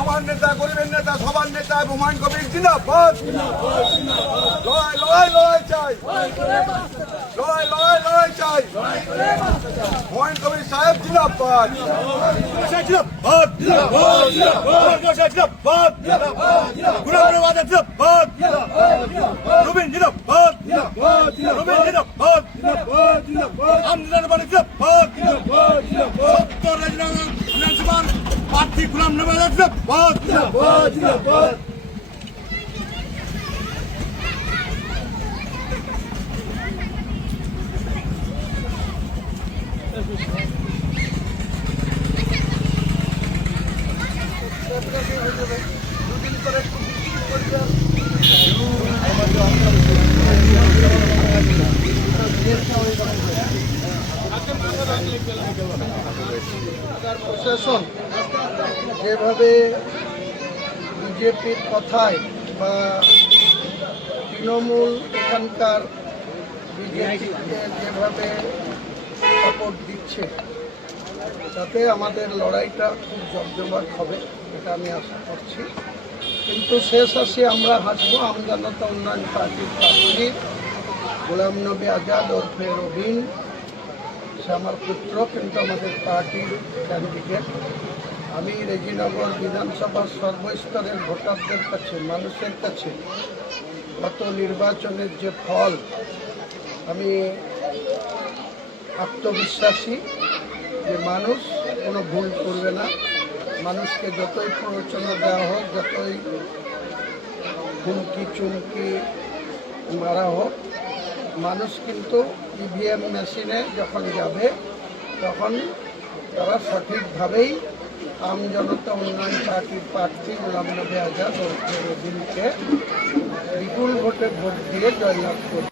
আমার নেতা গরিবের নেতা সবার নেতা হুমায়ুন কবির জিন্দাবাদ। লড়াই লড়াই লড়াই চাই, লড়াই লড়াই লড়াই চাই। হুমায়ুন কবির সাহেব জিন্দাবাদ। প্রার্থী গোলাম নবী আজাদ প্রশাসন যেভাবে বিজেপির কথায় বা তৃণমূল এখানকার বিজেপিকে যেভাবে সাপোর্ট দিচ্ছে তাতে আমাদের লড়াইটা খুব জমজমাট হবে, এটা আমি আশা করছি। কিন্তু শেষ আসি আমরা হাসবো আমজনতা উন্নয়ন পার্টির প্রার্থী গোলাম নবী আজাদ ওরফে রবিন। সে আমার পুত্র, কিন্তু আমাদের পার্টির ক্যান্ডিডেট। আমি রেজিনগর বিধানসভার সর্বস্তরের ভোটারদের কাছে, মানুষের কাছে গত নির্বাচনের যে ফল, আমি আত্মবিশ্বাসী যে মানুষ কোনো ভুল করবে না। মানুষকে যতই প্ররোচনা দেওয়া হোক, যতই হুমকি চুমকি মারা হোক, মানুষ কিন্তু ইভিএম মেশিনে যখন যাবে তখন তারা সঠিকভাবেই আমজনতা উন্নয়ন পার্টির প্রার্থী গোলাম নবী আজাদ ওরফে রবিনকে বিপুল ভোটে ভোট দিয়ে জয়লাভ করবে।